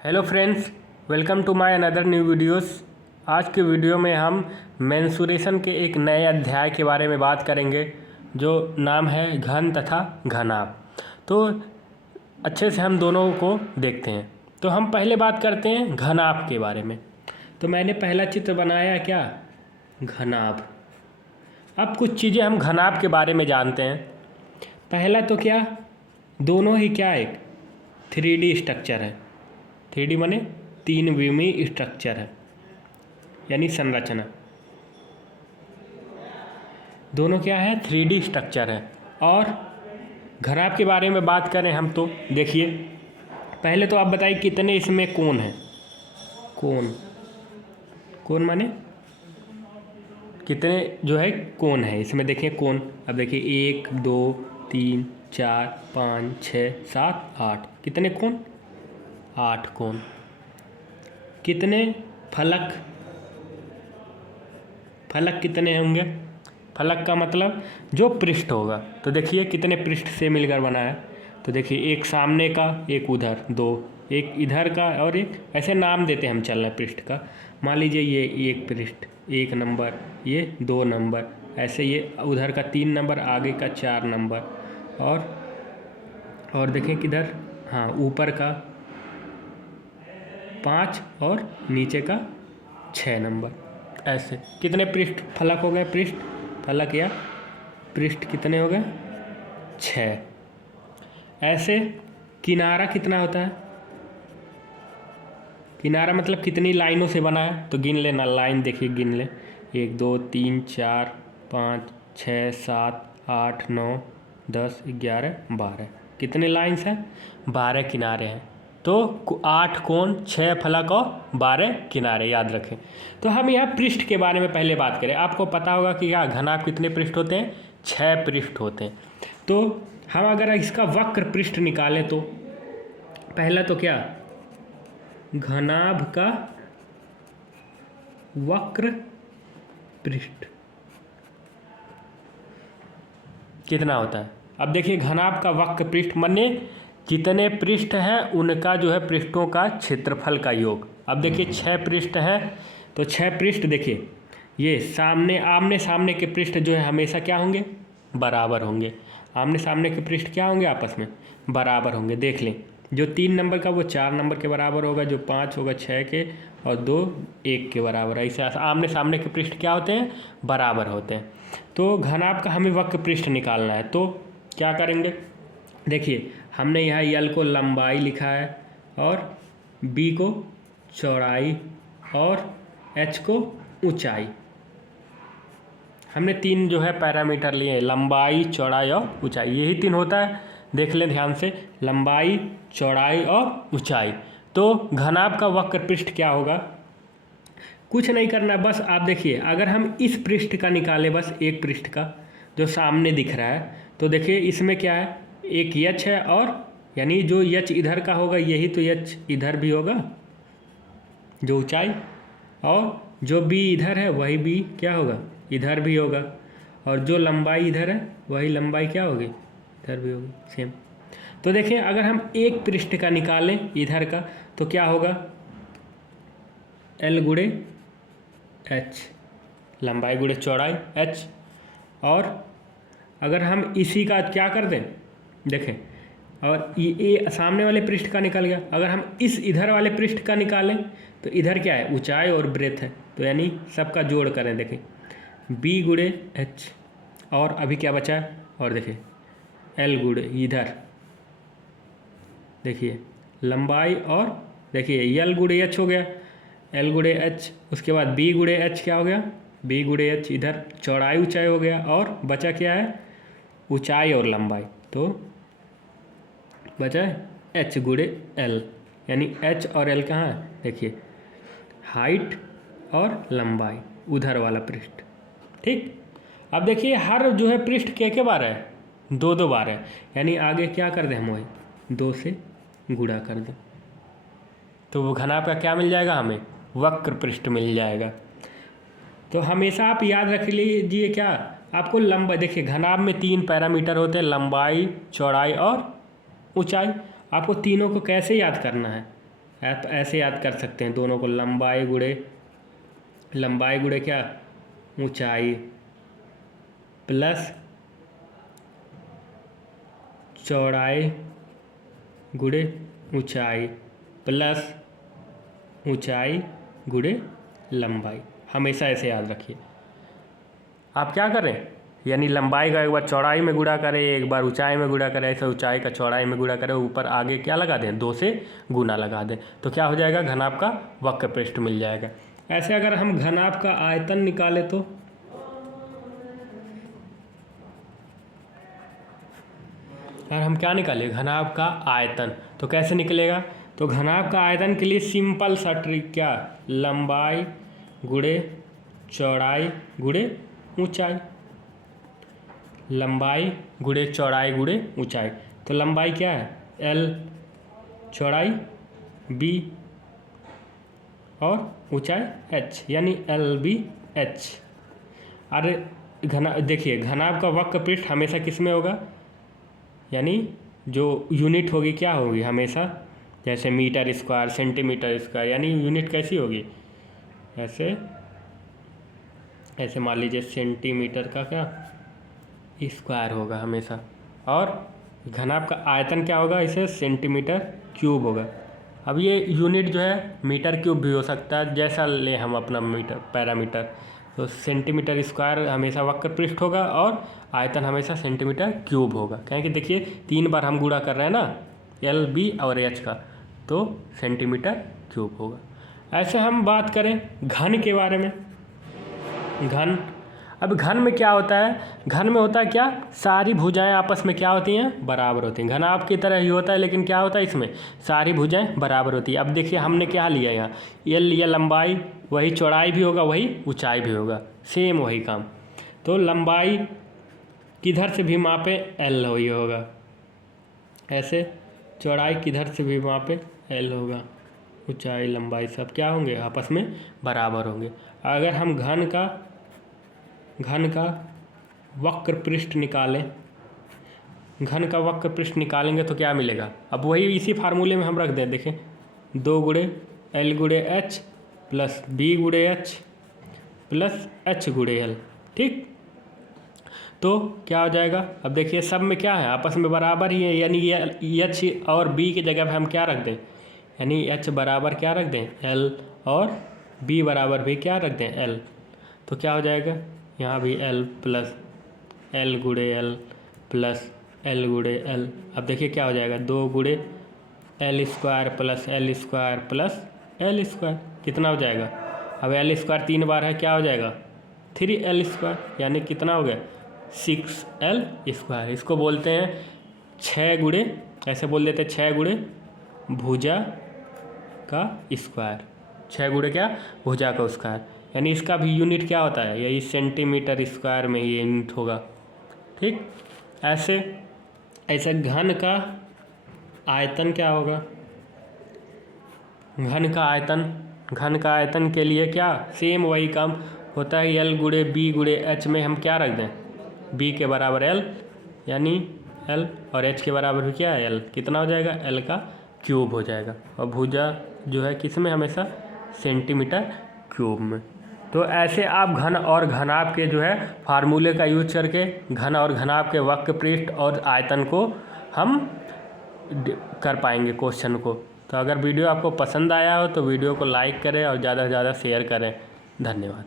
Hello friends, welcome to my another new videos. आज के video में हम मेंसुरेशन के एक नए अध्याय के बारे में बात करेंगे जो नाम है घन तथा घनाभ। तो अच्छे से हम दोनों को देखते हैं। तो हम पहले बात करते हैं घनाभ के बारे में। तो मैंने पहला चित्र बनाया क्या, घनाभ। अब कुछ चीज़ें हम घनाभ के बारे में जानते हैं। पहला तो क्या, दोनों ही क्या एक 3D स्ट्रक्चर है। 3D माने तीन विमीय स्ट्रक्चर है, यानी संरचना। दोनों क्या है, 3D स्ट्रक्चर है। और घनाभ के बारे में बात करें हम तो देखिए, पहले तो आप बताइए कितने इसमें कोण हैं। कोण माने कितने जो है कोण है इसमें। देखिए कोण, अब देखिए 1 2 3 4 5 6 7 8, कितने कोण, 8 कोण। कितने फलक, फलक कितने होंगे। फलक का मतलब जो पृष्ठ होगा। तो देखिए कितने पृष्ठ से मिलकर बना है। तो देखिए एक सामने का, एक उधर, दो, एक इधर का और एक, ऐसे नाम देते हैं हम चलना पृष्ठ का। मान लीजिए ये एक पृष्ठ 1 नंबर, ये 2 नंबर, ऐसे ये उधर का 3 नंबर, आगे का 4 नंबर, और देखें किधर, हाँ ऊपर का 5 और नीचे का 6 नंबर। ऐसे कितने पृष्ठ फलक हो गए, पृष्ठ फलक या पृष्ठ कितने हो गए, 6। ऐसे किनारा कितना होता है, किनारा मतलब कितनी लाइनों से बना है। तो गिन लेना, लाइन देखिए गिन ले, 1 2 3 4 5 6 7 8 9 10 11 12, कितने लाइन्स हैं, 12 किनारे हैं। तो 8 कोण, 6 फलक और 12 किनारे, याद रखें। तो हम यहाँ पृष्ठ के बारे में पहले बात करें। आपको पता होगा कि क्या घनाभ कितने पृष्ठ होते हैं, 6 पृष्ठ होते हैं। तो हम अगर इसका वक्र पृष्ठ निकालें तो पहला तो क्या, घनाभ का वक्र पृष्ठ कितना होता है। अब देखिए घनाभ का वक्र पृष्ठ माने जितने पृष्ठ हैं उनका जो है पृष्ठों का क्षेत्रफल का योग। अब देखिए 6 पृष्ठ हैं, तो 6 पृष्ठ देखिए, ये सामने आमने सामने के पृष्ठ जो है हमेशा क्या होंगे, बराबर होंगे। आमने सामने के पृष्ठ क्या होंगे, आपस में बराबर होंगे। देख लें, जो 3 नंबर का वो 4 नंबर के बराबर होगा, जो 5 होगा 6 के, और 2 1 के बराबर। ऐसे आमने सामने के पृष्ठ क्या होते हैं, बराबर होते हैं। तो घनाभ का हमें वक्र पृष्ठ निकालना है। तो क्या करेंगे, देखिए हमने यहाँ यल को लंबाई लिखा है, और बी को चौड़ाई, और एच को ऊंचाई। हमने 3 जो है पैरामीटर लिए हैं, लंबाई चौड़ाई और ऊंचाई, यही 3 होता है। देख लें ध्यान से, लंबाई चौड़ाई और ऊंचाई। तो घनाभ का वक्र पृष्ठ क्या होगा, कुछ नहीं करना, बस आप देखिए अगर हम इस पृष्ठ का निकालें, बस एक पृष्ठ का जो सामने दिख रहा है, तो देखिए इसमें क्या है, एक यच है, और यानी जो यच इधर का होगा यही तो यच इधर भी होगा, जो ऊंचाई, और जो बी इधर है वही बी क्या होगा, इधर भी होगा, और जो लंबाई इधर है वही लंबाई क्या होगी, इधर भी होगी, सेम। तो देखिए अगर हम एक पृष्ठ का निकालें इधर का, तो क्या होगा, L गुणे H, लंबाई गुणे चौड़ाई H। और अगर हम इसी का क्या कर दें, देखें, और ये सामने वाले पृष्ठ का निकल गया। अगर हम इस इधर वाले पृष्ठ का निकालें, तो इधर क्या है, ऊंचाई और ब्रेथ है, तो यानी सबका जोड़ करें, देखें B गुणे H, और अभी क्या बचा है, और देखिए L गुणे इधर, देखिए लंबाई, और देखिए L गुणे H हो गया, L गुणे H, उसके बाद B गुणे H क्या हो गया, B गुणे H, इधर चौड़ाई ऊंचाई हो गया, और बचा क्या है, ऊंचाई और लंबाई। तो बचा है H गुणे L, यानी H और L कहाँ है, देखिए हाइट और लंबाई, उधर वाला पृष्ठ। ठीक, अब देखिए हर जो है पृष्ठ के बार है, 2 बार है, यानी आगे क्या कर दें हम, वही 2 से गुणा कर दें, तो वो घनाभ का क्या मिल जाएगा, हमें वक्र पृष्ठ मिल जाएगा। तो हमेशा आप याद रख लीजिए क्या, आपको लंबाई, देखिए घनाभ में 3 पैरामीटर होते हैं, लंबाई चौड़ाई और ऊंचाई। आपको तीनों को कैसे याद करना है, आप ऐसे याद कर सकते हैं दोनों को, लंबाई गुणे क्या, ऊंचाई, प्लस चौड़ाई गुणे ऊंचाई, प्लस ऊंचाई गुणे लंबाई। हमेशा ऐसे याद रखिए। आप क्या करें, यानी लंबाई का एक बार चौड़ाई में गुणा करें, एक बार ऊंचाई में गुणा करें, ऐसे ऊंचाई का चौड़ाई में गुणा करें, ऊपर आगे क्या लगा दें, 2 से गुना लगा दें, तो क्या हो जाएगा, घनाभ का वक्र पृष्ठ मिल जाएगा। ऐसे अगर हम घनाभ का आयतन निकालें तो यार हम क्या निकालें, घनाभ का आयतन, तो कैसे निकलेगा, तो घनाभ का आयतन के लिए सिंपल सा ट्रिक क्या, लंबाई गुणे चौड़ाई गुणे ऊंचाई, लंबाई गुणे चौड़ाई गुणे ऊंचाई। तो लंबाई क्या है L, चौड़ाई B और ऊंचाई H, यानी LBH। अरे देखिए घनाभ का वक्र पृष्ठ हमेशा किस में होगा, यानी जो यूनिट होगी क्या होगी हमेशा, जैसे मीटर स्क्वायर, सेंटीमीटर स्क्वायर, यानी यूनिट कैसी होगी, ऐसे मान लीजिए सेंटीमीटर का क्या स्क्वायर होगा हमेशा, और घनाभ का आयतन क्या होगा, इसे सेंटीमीटर क्यूब होगा। अब ये यूनिट जो है मीटर क्यूब भी हो सकता है, जैसा ले हम अपना मीटर पैरामीटर, तो सेंटीमीटर स्क्वायर हमेशा वक्र पृष्ठ होगा और आयतन हमेशा सेंटीमीटर क्यूब होगा। क्योंकि देखिए 3 बार हम गुणा कर रहे हैं ना, L, B और H का, तो सेंटीमीटर क्यूब होगा। ऐसे हम बात करें घन के बारे में, घन, अब घन में क्या होता है, घन में होता है क्या, सारी भुजाएं आपस में क्या होती हैं, बराबर होती हैं। घनाभ की तरह ही होता है, लेकिन क्या होता है इसमें, सारी भुजाएं बराबर होती है। अब देखिए हमने क्या लिया यहाँ, L लिया लंबाई, वही चौड़ाई भी होगा, वही ऊंचाई भी होगा, सेम वही काम। तो लंबाई किधर से भी मापे L वही होगा, ऐसे चौड़ाई किधर से भी मापे L होगा, ऊंचाई लंबाई सब क्या होंगे, आपस में बराबर होंगे। अगर हम घन का वक्र पृष्ठ निकालें, घन का वक्र पृष्ठ निकालेंगे तो क्या मिलेगा, अब वही इसी फार्मूले में हम रख दें, देखें 2 गुणे L गुणे H प्लस B गुणे H प्लस H गुणे L, ठीक। तो क्या हो जाएगा, अब देखिए सब में क्या है, आपस में बराबर ही है, यानी ये H और B की जगह पे हम क्या रख दें, यानी H बराबर क्या रख दें L, और B बराबर भी क्या रख दें L, तो क्या हो जाएगा, यहाँ भी L प्लस L गुणे L प्लस L गुणे L। अब देखिए क्या हो जाएगा, 2 गुणे L square plus L square plus L square, कितना हो जाएगा, अब L स्क्वायर 3 बार है, क्या हो जाएगा 3L स्क्वायर, यानी कितना हो गया 6L स्क्वायर। इसको बोलते हैं 6 गुणे, ऐसे बोल देते हैं 6 गुणे भुजा का स्क्वायर, 6 गुणे क्या, भुजा का स्क्वायर, यानी इसका भी यूनिट क्या होता है, यही सेंटीमीटर स्क्वायर में ये यूनिट होगा, ठीक। ऐसे घन का आयतन क्या होगा, घन का आयतन के लिए क्या, सेम वही काम होता है, L गुणे B गुणे H में हम क्या रख दें, B के बराबर L, यानी L, और H के बराबर भी क्या है L, कितना हो जाएगा L का क्यूब हो जाएगा, और भुजा जो है किस में, हमेशा सेंटीमीटर क्यूब में। तो ऐसे आप घन और घनाभ के जो है फार्मूले का यूज करके घन और घनाभ के वक्र पृष्ठ और आयतन को हम कर पाएंगे क्वेश्चन को। तो अगर वीडियो आपको पसंद आया हो तो वीडियो को लाइक करें और ज़्यादा से ज़्यादा शेयर करें। धन्यवाद।